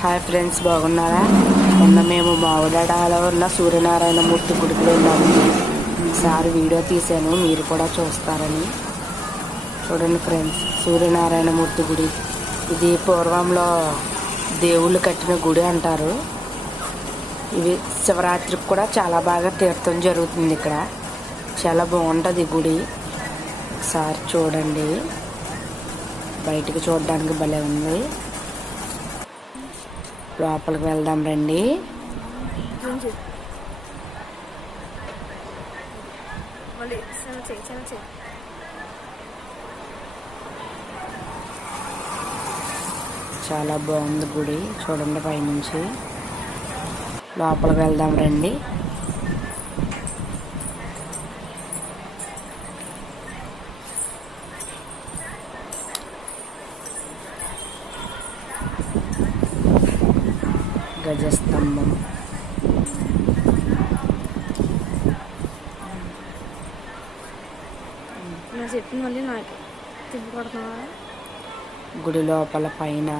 Hi friends, బాగున్నారా? మొన్న మేము మావిడాడలో ఉన్న సూర్యనారాయణ మూర్తి గుడికి వెళ్ళాము. ఒకసారి వీడియో తీశాను, మీరు కూడా చూస్తారని. చూడండి ఫ్రెండ్స్, సూర్యనారాయణ మూర్తి గుడి. ఇది పూర్వంలో దేవుళ్ళు కట్టిన గుడి అంటారు. ఇవి శివరాత్రికి కూడా చాలా బాగా తీర్థం జరుగుతుంది ఇక్కడ. చాలా బాగుంటుంది ఈ గుడి. ఒకసారి చూడండి, బయటికి చూడడానికి భలే ఉంది. లోపలికి వెళ్దాం రండి. చాలా బాగుంది గుడి, చూడండి పైనుంచి. లోపలికి వెళ్దాం రండి. గజస్తంభం, చెప్పిన మళ్ళీ నాకు తిప్పి కొడుతున్నావా? గుడి లోపల పైన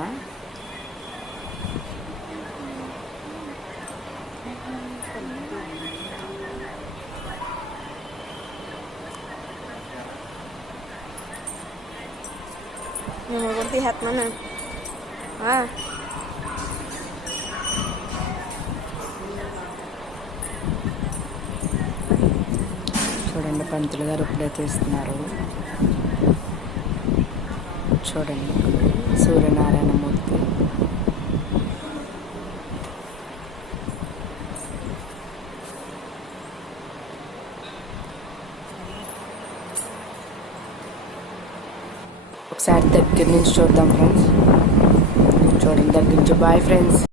మేము కూడా తీసేస్తున్నాను. చూడండి, పంతులు గారు ఇప్పుడే తీస్తున్నారు. చూడండి, సూర్యనారాయణ మూర్తి. ఒకసారి దగ్గర నుంచి చూద్దాం ఫ్రెండ్స్. చూడండి దగ్గర నుంచి. Bye friends.